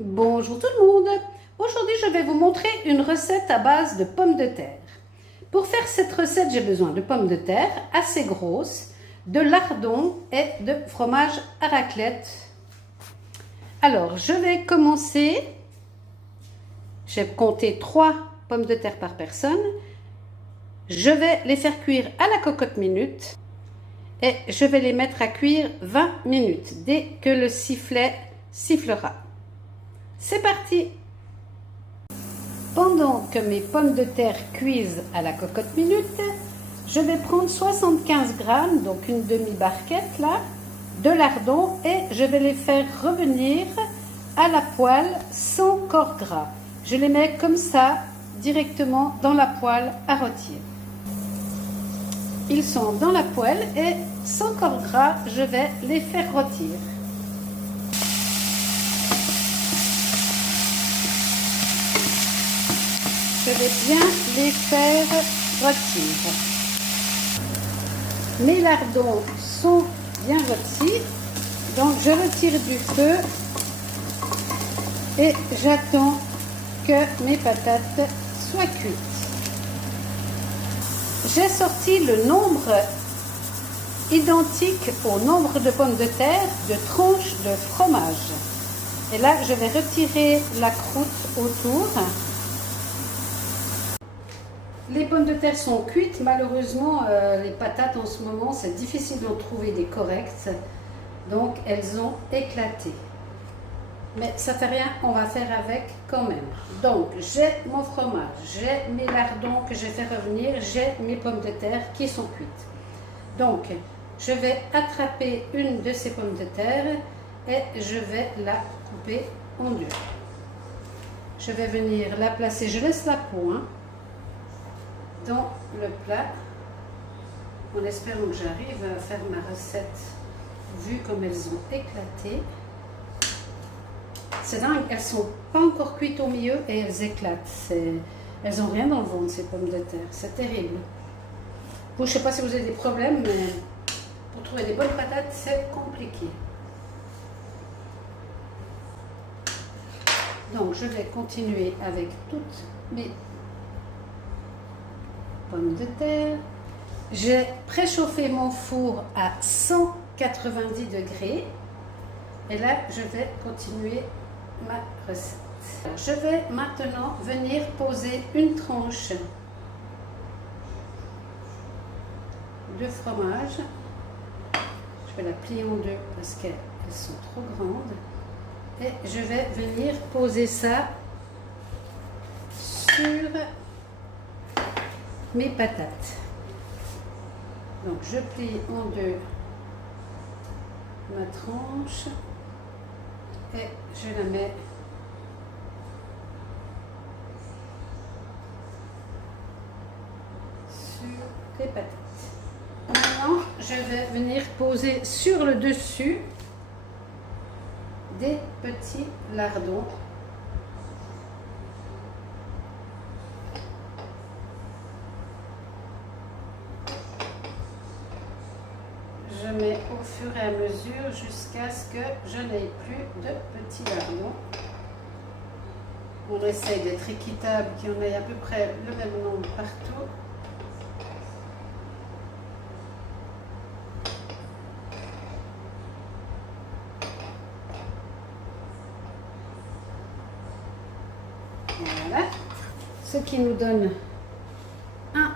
Bonjour tout le monde. Aujourd'hui je vais vous montrer une recette à base de pommes de terre. Pour faire cette recette j'ai besoin de pommes de terre assez grosses, de lardons et de fromage à raclette. Alors je vais commencer, j'ai compté 3 pommes de terre par personne. Je vais les faire cuire à la cocotte minute et je vais les mettre à cuire 20 minutes dès que le sifflet sifflera. C'est parti! Pendant que mes pommes de terre cuisent à la cocotte minute, je vais prendre 75 g, donc une demi-barquette là, de lardons et je vais les faire revenir à la poêle sans corps gras. Je les mets comme ça directement dans la poêle à rôtir. Ils sont dans la poêle et sans corps gras, je vais les faire rôtir. Je vais bien les faire rôtir. Mes lardons sont bien rôtis, donc je retire du feu et j'attends que mes patates soient cuites. J'ai sorti le nombre identique au nombre de pommes de terre de tranches de fromage. Et là, je vais retirer la croûte autour. Les pommes de terre sont cuites, malheureusement les patates en ce moment c'est difficile d'en trouver des correctes, donc elles ont éclaté. Mais ça fait rien, on va faire avec quand même. Donc j'ai mon fromage, j'ai mes lardons que je vais faire revenir, j'ai mes pommes de terre qui sont cuites. Donc je vais attraper une de ces pommes de terre et je vais la couper en deux. Je vais venir la placer, je laisse la peau dans le plat, en espérant que j'arrive à faire ma recette vu comme elles ont éclaté. C'est dingue, elles sont pas encore cuites au milieu et elles éclatent. Elles n'ont rien dans le ventre ces pommes de terre, c'est terrible. Bon, je ne sais pas si vous avez des problèmes, mais pour trouver des bonnes patates c'est compliqué. Donc je vais continuer avec toutes mes pommes de terre. J'ai préchauffé mon four à 190 degrés et là je vais continuer ma recette. Je vais maintenant venir poser une tranche de fromage. Je vais la plier en deux parce qu'elles sont trop grandes et je vais venir poser ça sur mes patates. Donc je plie en deux ma tranche et je la mets sur les patates. Maintenant je vais venir poser sur le dessus des petits lardons. Je mets au fur et à mesure jusqu'à ce que je n'ai plus de petits lardons. On essaye d'être équitable, qu'il y en ait à peu près le même nombre partout. Voilà, ce qui nous donne un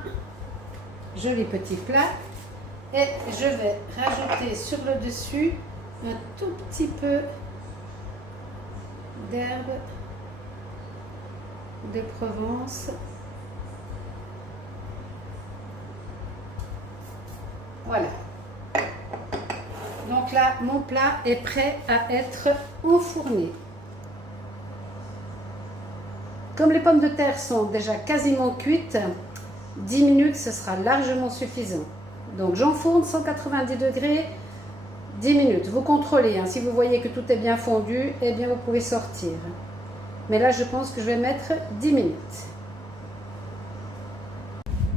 joli petit plat. Et je vais rajouter sur le dessus un tout petit peu d'herbe de Provence. Voilà. Donc là, mon plat est prêt à être enfourné. Comme les pommes de terre sont déjà quasiment cuites, 10 minutes, ce sera largement suffisant. Donc j'enfourne 190 degrés, 10 minutes. Vous contrôlez, si vous voyez que tout est bien fondu, eh bien vous pouvez sortir. Mais là je pense que je vais mettre 10 minutes.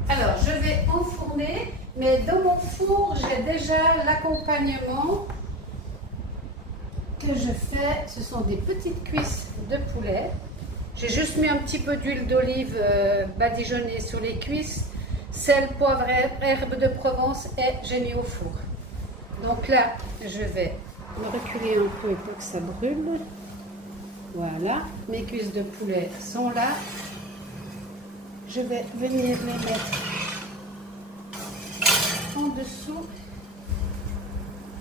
Alors je vais enfourner, mais dans mon four j'ai déjà l'accompagnement que je fais, ce sont des petites cuisses de poulet. J'ai juste mis un petit peu d'huile d'olive badigeonnée sur les cuisses, sel, poivre, herbe de Provence et j'ai mis au four. Donc là, je vais me reculer un peu pour que ça brûle. Voilà, mes cuisses de poulet sont là. Je vais venir les mettre en dessous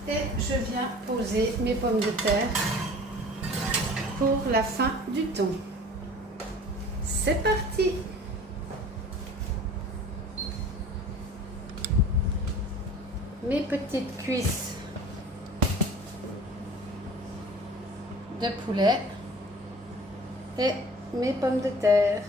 et je viens poser mes pommes de terre pour la fin du thon. C'est parti! Mes petites cuisses de poulet et mes pommes de terre.